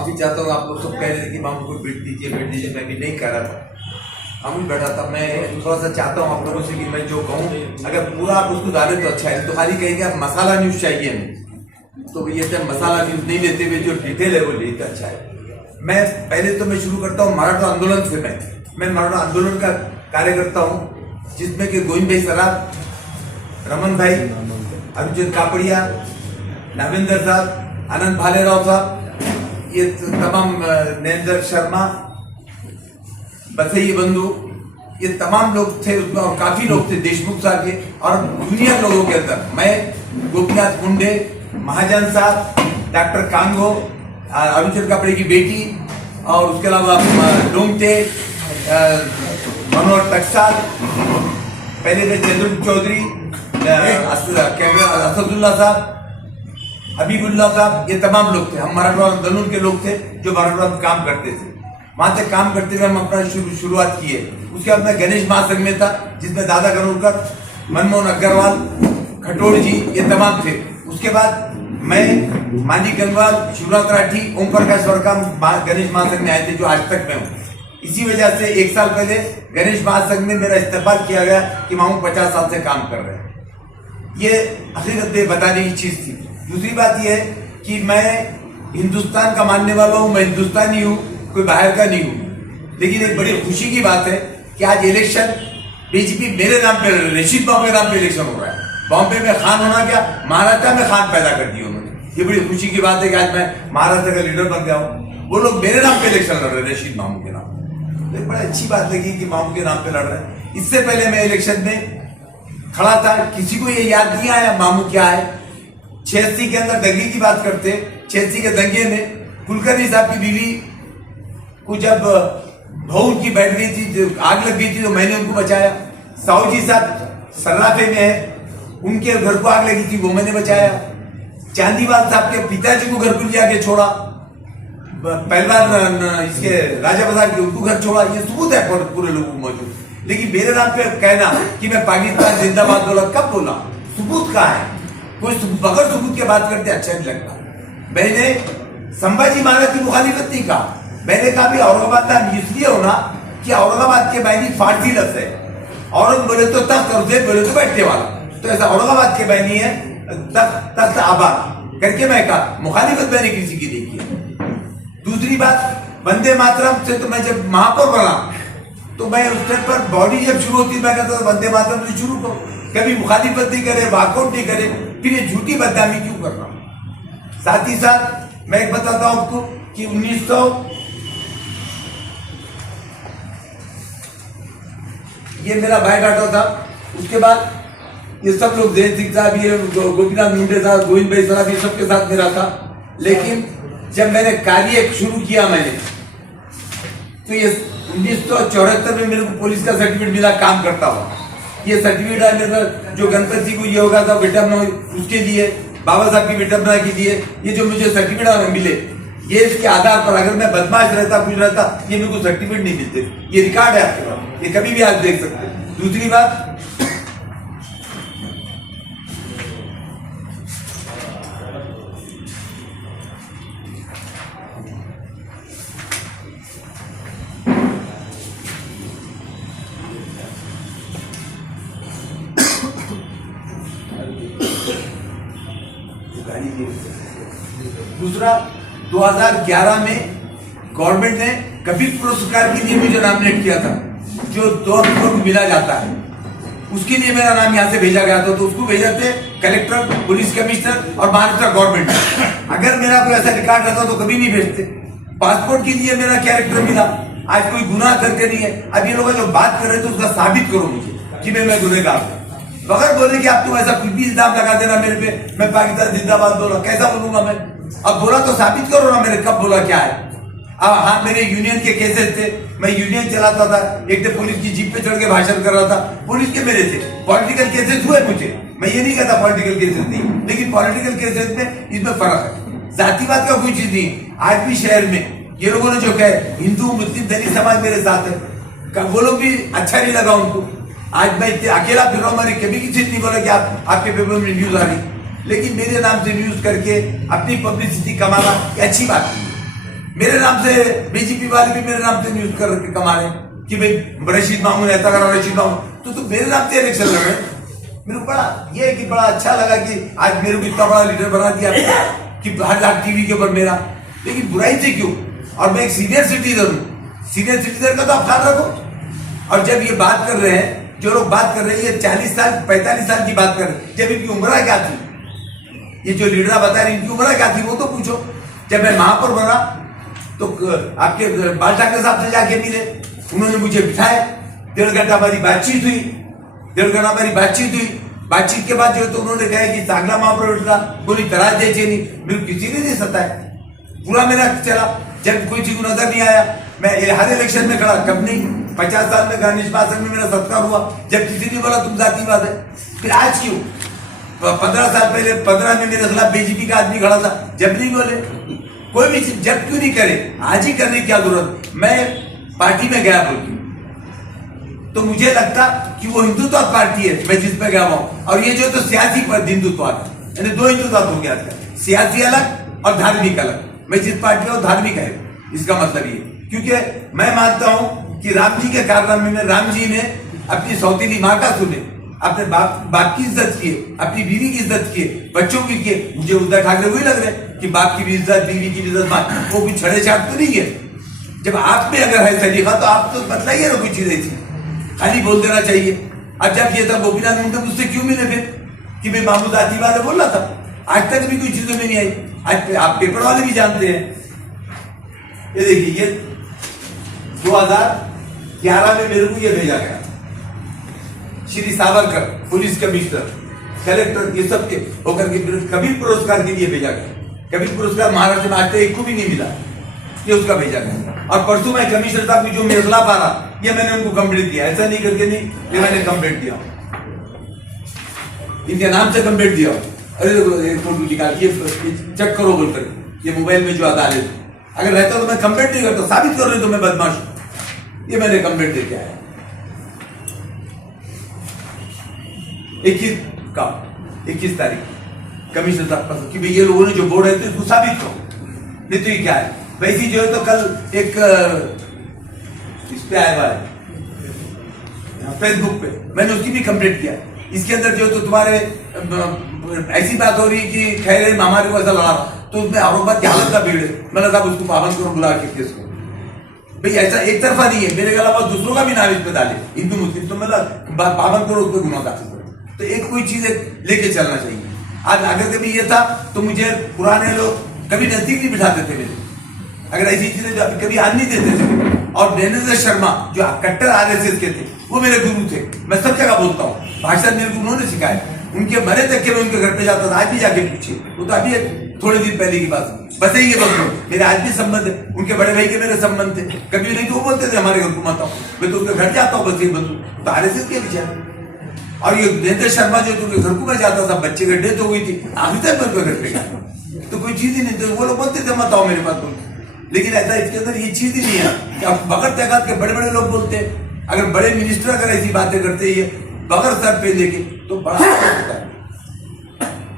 माफी चाहता हूँ। आप लोग सब कह रहे थे कि मामू को बैठ दीजिए, मैं भी नहीं कह रहा था, हम बैठा था। मैं थोड़ा सा चाहता हूँ आप लोगों से कि मैं जो कहूँ अगर पूरा आप उसको डाले तो अच्छा है, तो खाली कहेंगे आप मसाला न्यूज चाहिए हमें, तो ये सब मसाला न्यूज नहीं लेते हुए जो डिटेल है वो लेते अच्छा है। मैं पहले तो मैं शुरू करता हूँ मराठा आंदोलन से। मैं मराठा आंदोलन का कार्यकर्ता हूँ, जिसमें कि गोविंद भाई सराफ, रमन भाई, अर्जुन कापड़िया, नाविंदर साहब, आनंद भालेराव साहब, ये तमाम, नरेंद्र शर्मा, बसई बंधु, ये तमाम लोग थे उसमें, और काफी लोग थे, देशमुख साहब के, और जूनियर लोगों के अंदर मैं, गोपीनाथ मुंडे, महाजन साहब, डॉक्टर कांगो, अरुण कापड़े की बेटी, और उसके अलावा डोंगटे, मनोहर टकसाल, पहले थे चंद्र चौधरी, असदुल्ला साहब, हबीबुल्ला साहब, ये तमाम लोग थे। हम मराठा आंदोलन के लोग थे जो मराठा में काम करते थे। वहां से काम करते हुए हम अपना शुरुआत किए। उसके बाद मैं गणेश महासंघ में था, जिसमें दादा गनोरकर, मनमोहन अग्रवाल, खटोड़ जी, ये तमाम थे। उसके बाद मैं, मानी गंगवाल, शिवनाथ राठी, ओम प्रकाश वर्का गणेश महासंघ में आए थे, जो आज तक मैं हूँ। इसी वजह से 1 साल पहले गणेश महासंघ में मेरा इस्तेफा किया गया कि मामू 50 साल से काम कर रहे हैं। ये हकीकत बताने की चीज थी। दूसरी बात यह है कि मैं हिंदुस्तान का मानने वाला हूँ, मैं हिंदुस्तानी हूँ, कोई बाहर का नहीं हूँ। लेकिन एक बड़ी खुशी की बात है कि आज इलेक्शन बीजेपी मेरे नाम पे, रशीद बाबू के नाम पे इलेक्शन हो रहा है। बॉम्बे में खान होना क्या, महाराष्ट्र में खान पैदा कर दिया उन्होंने। ये बड़ी खुशी की बात है कि आज मैं महाराष्ट्र का लीडर बन गया हूँ। वो लोग मेरे नाम पे इलेक्शन लड़ रहे हैं, रशीद मामू के नाम। तो बड़ी अच्छी बात लगी कि मामू के नाम पे लड़ रहे हैं। इससे पहले मैं इलेक्शन में खड़ा था, किसी को ये याद नहीं आया मामू क्या है। 86 के अंदर दंगे की बात करते, 86 के दंगे में कुलकर्णी साहब की बीवी को जब बहू की बैठ गई थी, आग लग गई थी, तो मैंने उनको बचाया। साहू जी साहब सर्राफे में है, उनके घर को आग लगी थी, वो मैंने बचाया। चांदीवाल साहब के पिताजी को घर को लिया के छोड़ा, पहलवान इसके राजा बाजार के, उनको घर छोड़ा। ये सबूत है पूरे लोगों को मौजूद। लेकिन मेरे नाम पे कहना कि मैं पाकिस्तान जिंदाबाद बोला, कब बोला, सबूत कहाँ है? कोई बगैर सबूत के बात करते अच्छा नहीं लगता। मैंने संभाजी महाराज की मुखालिफत नहीं कहा। मैंने कहा भी औरंगाबाद नाम इसलिए होना कि औरंगाबाद के बैनी फारसी लफ्ज है। औरंग बोले तो तख्त, और जैद बोले तो बैठने वाला, तो ऐसा औरंगाबाद के बैनी है तख्त आबाद करके मैं कहा। मुखालिफत मैंने किसी की नहीं की। दूसरी बात, वंदे मातरम से तो मैं जब महापौर बना तो मैं उस टाइम पर बॉडी जब शुरू होती मैं कहता था वंदे मातरम से शुरू करो, कभी मुखालिफत नहीं करे, वॉकआउट नहीं करे, फिर ये झूठी बदनामी क्यों कर रहा हूं। साथ ही साथ मैं एक बताता हूं आपको कि 1900 ये मेरा बायोडाटा था। उसके बाद ये सब लोग, जयंत सिंह साहब, ये गोपीनाथ मुंडे साहब, गोविंद भाई साहब, ये सबके साथ मेरा था। लेकिन जब मैंने कार्य शुरू किया मैंने, तो ये 1974 में मेरे को पुलिस का सर्टिफिकेट मिला काम करता हुआ। ये सर्टिफिकेट है मेरे, जो गणपत जी को ये होगा था विटम्बना, उसके लिए, बाबा साहब की विटम्बना के लिए ये जो मुझे सर्टिफिकेट मिले, ये इसके आधार पर अगर मैं बदमाश रहता, कुछ रहता, ये मेरे को सर्टिफिकेट नहीं मिलते। ये रिकॉर्ड है आपके पास, ये कभी भी आप देख सकते हैं। दूसरी बात, दूसरा 2011 में गवर्नमेंट ने कबीर पुरस्कार के लिए मुझे नॉमिनेट किया था, जो 2 अक्टूबर को मिला जाता है। उसके लिए मेरा नाम यहाँ से भेजा गया था, तो उसको भेजा थे कलेक्टर, पुलिस कमिश्नर और महाराष्ट्र गवर्नमेंट। अगर मेरा कोई ऐसा रिकॉर्ड रहता तो कभी नहीं भेजते। पासपोर्ट के लिए मेरा कैरेक्टर मिला, आज कोई गुनाह करके नहीं है। अब ये लोग जो बात कर रहे थे उसका साबित करो मुझे कि मैं गुनहगार हूं। बगैर बोले कि आप तुम ऐसा कुछ भी इल्जाम लगा देना मेरे पे, मैं पाकिस्तान जिंदाबाद बोला, कैसा बोलूंगा मैं? अब बोला तो साबित करो ना, मैंने कब बोला क्या है। हाँ, मेरे यूनियन के केसेस थे, मैं यूनियन चलाता था। एक तो पुलिस की जीप पे चढ़ के भाषण कर रहा था, पुलिस के मेरे थे। पॉलिटिकल केसेस हुए मुझे, मैं ये नहीं कहता पॉलिटिकल केसेस नहीं, लेकिन पॉलिटिकल केसेस में इसमें फर्क है। जातिवाद का कोई चीज नहीं। आज भी शहर में ये लोगों ने जो कहे हिंदू मुस्लिम दलित समाज मेरे साथ है, वो लोग भी अच्छा नहीं लगा उनको। आज मैं अकेला फिर रहा हूं, मैंने कभी किसी नहीं बोला कि आपके पेपर में न्यूज आ रही, लेकिन मेरे नाम से न्यूज करके अपनी पब्लिसिटी कमाना अच्छी बात नहीं है। मेरे नाम से बीजेपी वाले भी मेरे नाम से न्यूज कर कमा रहे हैं कि भाई रशीद मामू ने ऐसा करा, रशीद मामू तो मेरे नाम से इलेक्शन लड़ रहे हैं। मेरे को बड़ा ये है कि बड़ा अच्छा लगा कि आज मेरे को इतना बड़ा लीडर बना दिया कि हर लाख टीवी के ऊपर मेरा, लेकिन बुराई से क्यों? और मैं एक सीनियर सिटीजन हूँ, सीनियर सिटीजन का तो आप ख्याल रखो। और जब ये बात कर रहे हैं, जो लोग बात कर रहे हैं, ये 40 साल 45 साल की बात कर रहे हैं, जब इनकी उम्र क्या थी? ये जो लीडर बता रहे इनकी उम्र क्या थी वो तो पूछो। जब मैं महापौर बना तो आपके बाल ठाकरे साहब से जाके मिले, उन्होंने मुझे बिठाया, 1.5 घंटा हमारी बातचीत हुई, 1.5 घंटा हमारी बातचीत हुई। बातचीत के बाद जो तो उन्होंने कहा कि चांगला महापौर उठला, कोई तराज द्यायची नहीं, मेरे किसी ने नहीं सताया, पूरा मेरा चला। जब कोई चीज नजर नहीं आया, मैं हर इलेक्शन में खड़ा, कब नहीं 50 साल में गणेश महासंघ में मेरा सत्कार हुआ, जब किसी ने बोला तुम जातिवाद है। फिर आज क्यों? 15 साल पहले 15 में मेरे खिलाफ बीजेपी का आदमी खड़ा था, जब नहीं बोले, कोई भी चीज जब क्यों नहीं करे, आज ही करने की क्या जरूरत? मैं पार्टी में गया बोलती तो मुझे लगता कि वो हिंदुत्व पार्टी है, मैं जिस पे गया हुआ, और ये जो तो सियासी पर हिंदुत्ववाद, यानी 2 हिंदुत्व हो गया, सियासी अलग और धार्मिक अलग। मैं जिस पार्टी में धार्मिक है, इसका मतलब ये, क्योंकि मैं मानता हूं कि राम जी के कारनामे में राम जी ने अपनी सौतेली माँ का सुने, अपने बाप की इज्जत किए, अपनी बीवी की इज्जत किए, बच्चों की किए। मुझे उद्धव ठाकरे वही लग रहे कि बाप की भी इज्जत, बीवी की भी इज्जत, वो भी छड़े छाट तो नहीं है। जब आप में अगर है सलीका तो आप तो बतलाइए ना कोई चीज ऐसी, खाली बोल देना चाहिए। अब जब ये था गोपीनाथ मुंडे मुझसे क्यों मिले फिर कि मैं मामू जातिवाद है बोल रहा था, आज तक भी कोई चीजों में नहीं आई। आज आप पेपर वाले भी जानते हैं। ये देखिए, ये 2011 में मेरे को ये भेजा गया, Shri Savarkar police commissioner collector ये सब के होकर के कबीर पुरस्कार के लिए भेजा गया। कबीर पुरस्कार महाराष्ट्र में आज तक एक को भी नहीं मिला, ये उसका भेजा गया। और परसों मैं कमिश्नर साहब की जो मेरे खिलाफ आ रहा, ये मैंने उनको कंप्लीट दिया, ऐसा नहीं करके नहीं, ये मैंने कंप्लीट दिया, इनके नाम से कंप्लीट दिया। अरे एक फोटो निकाल के चेक करो बोलकर, ये मोबाइल में जो अदालत अगर रहता तो मैं कंप्लीट नहीं करता, साबित कर रहे तो मैं बदमाश हूं, ये मैंने कंप्लीट दे आया। 21 तारीख कमिश्नर साहब कि भाई ये लोगों ने जो बोर्ड है तो इसको साबित करो, नहीं तो ये क्या है। वैसी जो है तो कल एक इस पे आया हुआ है फेसबुक पे, मैंने उसकी भी कंप्लीट किया। इसके अंदर जो तो तुम्हारे ऐसी बात हो रही कि खैर हमारे को ऐसा लड़ा, तो उसमें आरोप की हालत का भीड़ है। मैंने कहा उसको पाबंद करो, बुला के केस को। भाई ऐसा एक तरफा नहीं है, मेरे अलावा दूसरों का भी नाम इस पे डाले, हिंदू मुस्लिम, तो मतलब पाबंद करो, उसको गुनाह दाखिल करो। तो एक कोई चीज लेके चलना चाहिए। आज अगर कभी ये था तो मुझे पुराने लोग कभी नजदीक नहीं बिठाते थे मेरे, अगर ऐसी चीजें कभी आने नहीं देते थे। और नरेंद्र शर्मा जो कट्टर आरएसएस के थे, वो मेरे गुरु थे, मैं सब जगह बोलता हूँ, भाषण मेरे को उन्होंने सिखाया। उनके मरे तक के मैं उनके घर पे जाता था, आज भी जाके पूछिए, वो तो अभी थोड़े दिन पहले की बात बस ये बोलते मेरे आज भी संबंध है, उनके बड़े भाई के मेरे संबंध थे। कभी नहीं तो वो बोलते थे हमारे घर को मत आओ, मैं तो उनके घर जाता हूँ, बस ये बंधु तो आरएसएस के विचार। और ये नरेंद्र शर्मा जो उनके घर को मैं जाता था, बच्चे का डेथ हो गई थी, अभी तक मैं घर पे गया तो कोई चीज ही नहीं, तो वो लोग बोलते थे मत आओ मेरे पास बोलते। लेकिन ऐसा इसके अंदर ये चीज ही नहीं है कि आप बगैर तहकात के बड़े बड़े लोग बोलते हैं। अगर बड़े मिनिस्टर अगर ऐसी बातें करते हैं बगैर सर पे लेके, तो बड़ा होता है।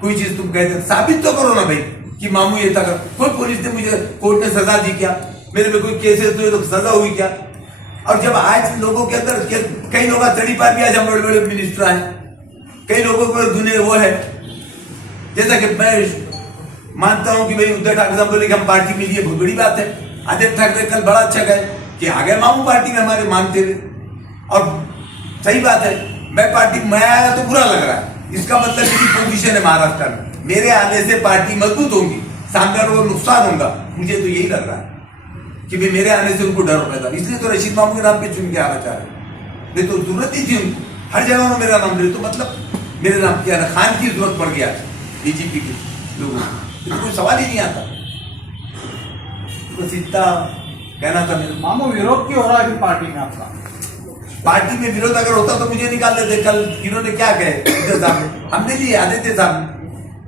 कोई चीज तुम कहते साबित तो करो ना भाई कि मामू ये था। कोई पुलिस ने मुझे कोर्ट ने सजा दी क्या, मेरे पे कोई केस है तो सजा हुई क्या? और जब आज लोगों के अंदर कई लोग चढ़ी पार भी आज हम बड़े बड़े मिनिस्टर आए, कई लोगों को दुनिया वो है, जैसा कि मैं मानता हूं कि भाई उद्धव ठाकरे साहब बोले कि हम पार्टी में लिए, बहुत बड़ी बात है। आदित्य ठाकरे कल बड़ा अच्छा गए कि आ गए मामू पार्टी में हमारे मानते हुए, और सही बात है। मैं पार्टी में आया तो बुरा लग रहा है, इसका मतलब मेरी पोजीशन है महाराष्ट्र में, मेरे आने से पार्टी मजबूत होगी, सामने वालों को नुकसान होगा, मुझे तो यही लग रहा है कि भाई मेरे आने से उनको डर होगा। इसलिए तो रशीद मामू के नाम पे चुन के आना चाह रहे, नहीं तो जरूरत ही थी उनको, हर जगह उन्होंने मेरा नाम ले, तो मतलब मेरे नाम किया खान की जरूरत पड़ गया बीजेपी के लोगों को, कोई सवाल ही नहीं आता। बस इतना कहना था मेरे। मामू विरोध क्यों हो रहा है पार्टी में आपका? पार्टी में विरोध अगर होता तो मुझे निकाल देते। कल इन्होंने क्या कहे साहब, हमने लिए आदित्य साहब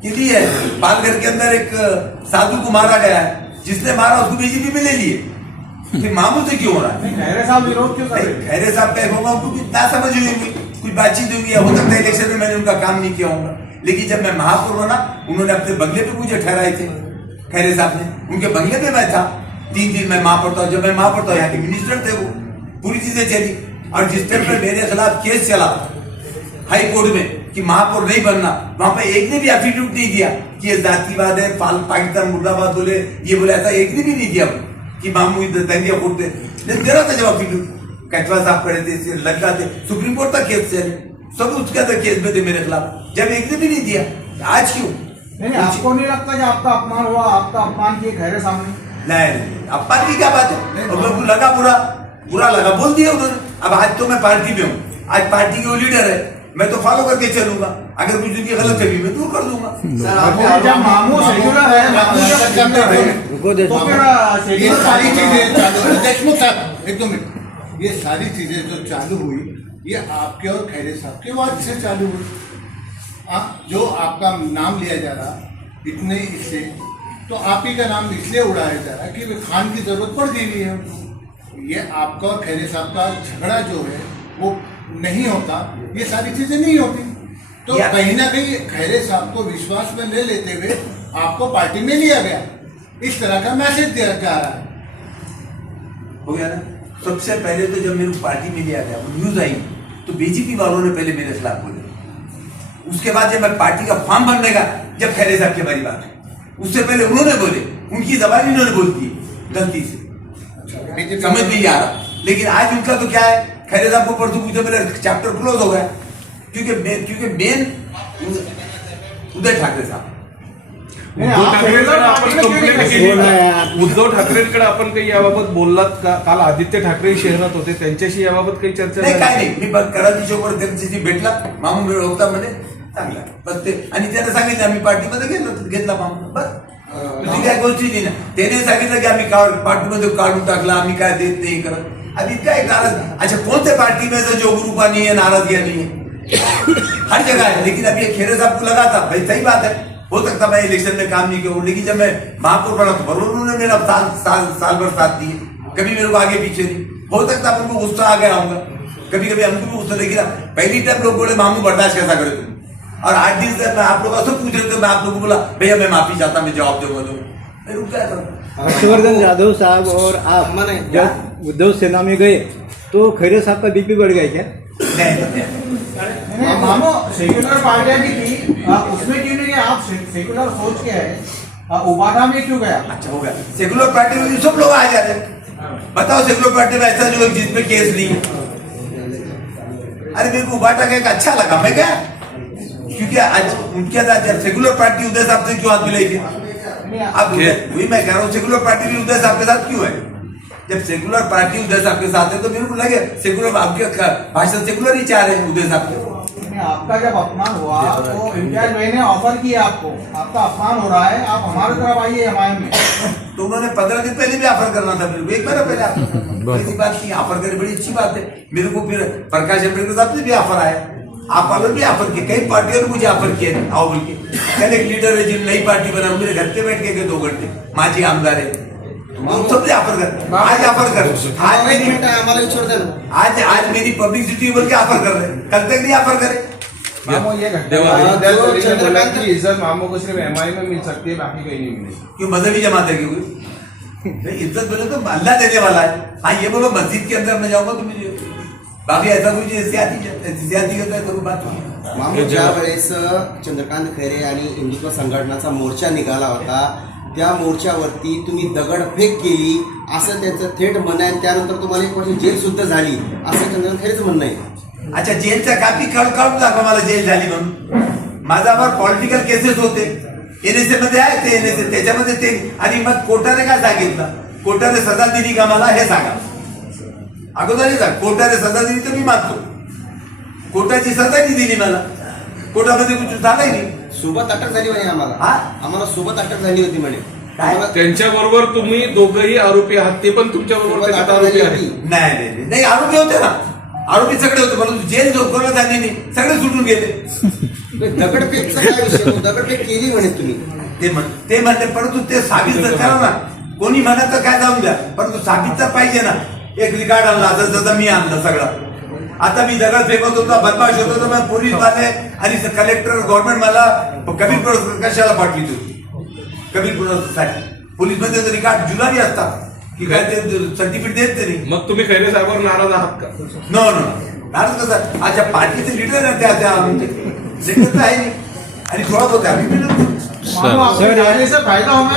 के लिए पालघर के अंदर एक साधु को मारा गया है, जिसने मारा उसको बीजेपी में ले लिए, फिर मामू से क्यों हो रहा है? खैरे साहब विरोध क्यों कर रहे हैं? खैरे साहब का होगा, उनको भी ना समझ हुई होगी, कुछ बातचीत हुई है, हो सकता है इलेक्शन में मैंने उनका काम नहीं किया होगा। लेकिन जब मैं महापौर बना, उन्होंने अपने बंगले पे मुझे ठहराए थे, खैरे साहब ने, उनके बंगले पे मैं था, 3 दिन मैं वहां पढ़ता हूँ, जब मैं वहां पढ़ता हूँ यहाँ के मिनिस्टर थे वो, पूरी चीजें चली। और जिस टाइम पे मेरे खिलाफ केस चला हाई कोर्ट में कि महापौर नहीं बनना, वहां पे एक ने भी एफिडेविट नहीं दिया कि ये जातिवाद है, पाकिस्तान मुर्दाबाद बोले, ये बोले, ऐसा एक ने भी नहीं दिया कि मामू दंगे फूटते दे रहा था। जब एफिडेविट कचवा साफ करे थे, लगा थे, सुप्रीम कोर्ट तक केस चले, सब उसके अंदर केस में थे मेरे खिलाफ, जब एक ने भी नहीं दिया, आज क्यों? नहीं, आपको नहीं लगता कि आपका अपमान हुआ, आपका अपमान किए खैर सामने? नहीं, अपमान की क्या बात है, उन लोगों को लगा बुरा लगा, बोल दिया उन्होंने। अब आज तो मैं पार्टी में हूँ, आज पार्टी के वो लीडर है, मैं तो फॉलो करके चलूंगा, अगर कुछ उनकी गलत है मैं दूर कर दूंगा। जब मामू सेक्युलर है, मामू जब सेक्युलर है, तो फिर ये सारी चीजें चालू, देशमुख साहब एक दो मिनट, ये सारी चीजें जो चालू हुई ये आपके और खैरे साहब के वाद से चालू हुई। जो आपका नाम लिया जा रहा इतने इससे, तो आप ही का नाम इसलिए उड़ाया जा रहा है कि खान की जरूरत पड़ गई है उनको। ये आपका और खैरे साहब का झगड़ा जो है वो नहीं होता, ये सारी चीजें नहीं होती, तो कहीं ना कहीं खैरे साहब को विश्वास में ले लेते हुए आपको पार्टी में लिया गया, इस तरह का मैसेज दिया जा रहा है। हो गया ना। सबसे पहले तो जब मेरे को पार्टी में लिया गया, वो न्यूज आई तो बीजेपी वालों ने पहले मेरे खिलाफ बोले, उसके बाद जब मैं पार्टी का फॉर्म भरने का, जब खैरे साहब की बारी बात, उससे पहले उन्होंने बोले, उनकी जबान इन्होंने बोल दी गलती से, समझ नहीं आ रहा। लेकिन आज उनका तो क्या है, खैरे साहब को परसों पूछे, मेरा चैप्टर क्लोज हो गया, क्योंकि मेन उदय ठाकरे साहब, उद्धव ठाकरेंकडे आपण काही याबाबत बोललात का? काल आदित्य ठाकरे शहरात होते, त्यांच्याशी याबाबत काही चर्चा नाही, झाली? काय नाही, मी कराची चौकवर त्यांच्याशी भेटला, मामू वेळ होता म्हणे चांगला, बस ते, आणि त्याने सांगितलं आम्ही पार्टीमध्ये घेतला मामू, बस दुसरी काय गोष्टी नाही ना. त्याने सांगितलं की आम्ही पार्टीमध्ये काढून टाकला, आम्ही काय देत नाही करत. अभी क्या नाराज, अच्छा कौन से पार्टी में से जो ग्रुपा नहीं है, नाराजगियां नहीं है, हर जगह है। लेकिन अब ये खैरे साहब को लगा था, भाई सही बात है, हो सकता मैं इलेक्शन में काम नहीं करूं, लेकिन जब मैं महापौर बना तो बरोबर उन्होंने मेरा साल भर साथ दिए, कभी मेरे को आगे पीछे नहीं। हो सकता है उनको गुस्सा आ गया होगा, कभी कभी हमको भी गुस्सा, लेकिन पहली टाइम लोग बोले मामू बर्दाश्त कैसा करे तुम, और 8 दिन से मैं आप लोग सब पूछ रहे थे, मैं आप लोगों को बोला भैया मैं माफी चाहता, मैं जवाब दूंगा, मैं रुक गया था। हर्षवर्धन जाधव साहब और आप जब उद्धव सेना में गए तो खैरे साहब का बीपी बढ़ गया क्या? नहीं, मामू सेक्युलर पार्टियां भी थी, उसमें क्यों नहीं गए आप? सेक्युलर सोच के है, उबाटा में क्यों गया? अच्छा हो गया, सेकुलर पार्टी में सब लोग आ जाते हैं, बताओ सेकुलर पार्टी में ऐसा जो जिसमें केस नहीं है। अरे मेरे को उबाटा का एक अच्छा लगा, मैं गया, क्योंकि आज उनके साथ सेकुलर पार्टी उदय साहब से क्यों हाथ मिलाएगी? अब वही मैं कह रहा हूँ, सेकुलर पार्टी भी उदय साहब के साथ क्यों है? जब सेकुलर पार्टी उदय साहब के साथ है तो मेरे को लगे सेकुलर, आपके भाषण सेकुलर ही चाह रहे हैं उदय साहब के। आपका जब अपमान हुआ तो इम्तियाज भाई ने ऑफर किया आपको, आपका अपमान हो रहा है, आप हमारे तरफ आइए एमआईएम में, तो उन्होंने 15 दिन पहले भी ऑफर करना था मेरे को, 1 महीना पहले ऐसी बात की, ऑफर करे, बड़ी अच्छी बात है। मेरे को फिर प्रकाश अम्बेडकर साहब से भी ऑफर आया, आप वालों ने भी ऑफर किए, कई पार्टियों ने मुझे ऑफर किए, आओ बोल के, कल एक लीडर है जिन नई पार्टी बना, मेरे घर पे बैठ के गए 2 घंटे, माजी आमदार है, सबने ऑफर कर, आज ऑफर कर, आज मेरी पब्लिसिटी बोल के ऑफर कर रहे हैं, कल तक नहीं ऑफर करे। मामू ये बोला कि इज्जत मामू को सिर्फ एमआईएम में मिल सकती है, बाकी कहीं नहीं मिलेगी। क्यों मजहबी जमात है क्योंकि इज्जत बोले तो अल्लाह देने वाला है। हाँ ये बोलो मस्जिद के अंदर मैं जाऊंगा तो मुझे बाकी ऐसा कुछ सियासी करता है तो बात नहीं। मामू ज्या वेळेस चंद्रकांत खैरे आणि हिंदुत्व संघटनाचा मोर्चा निघाला होता, त्या मोर्चावरती तुम्ही दगडफेक केली असं त्यांचं थेट म्हणणं आहे, त्यानंतर तुम्हाला 1 वर्ष जेल सुद्धा झाली असं चंद्रकांत खैरेचं म्हणणं आहे। अच्छा जेलच्या कापी काढून दाखवा मला जेल झाली म्हणून, माझ्यावर पॉलिटिकल केसेस होते, एनएसए मध्ये आहे ते, एनएसए त्याच्यामध्ये ते, आणि मग कोर्टाने काय सांगितलं, कोर्टाने सजा दिली का मला हे सांगा अगोदर, हे सांग कोर्टाने सजा दिली तर मी मानतो, कोर्टाची सजा नाही दिली मला, कोर्टामध्ये कुछ झालंय नाही, सोबत अटक झाली म्हणे आम्हाला सोबत अटक झाली होती म्हणे। त्यांच्या बरोबर तुम्ही दोघंही आरोपी आहात, ते पण तुमच्या बरोबर आरोपी आहेत? नाही आरोपी होते ना, आरोपी सगळे होते, परंतु जेल जो कोणा झाली नाही, सगळे सुटून गेले। दगडफेकचा काय विषय? दगडफेक केली म्हणे तुम्ही, ते म्हणते, परंतु ते साबित तर करा ना, कोणी म्हणत तर काय जाऊन द्या, परंतु साबित तर पाहिजे ना। एक रिकॉर्ड आणला, जसं मी आणलं सगळं, आता मी दगड फेकत होता, बदमाश होतो, तर मग पोलीस वाले आणि कलेक्टर गव्हर्नमेंट मला कबीरपूर कशाला पाठवित होती, कबीरपूरसाठी पोलीस मध्ये रिकॉर्ड जुलाबी असतात, की काय ते सर्टिफिकेट देत तरी मग तुम्ही खैरे साहेबांवर नाराज आहात का? नो नो नाराज कसं अच्छा पार्टीचे लीडर आहे त्या म्हणजे लीडर तर आहे नाही आणि सोडत होते आम्ही मानो आपको जाने से फायदा हमें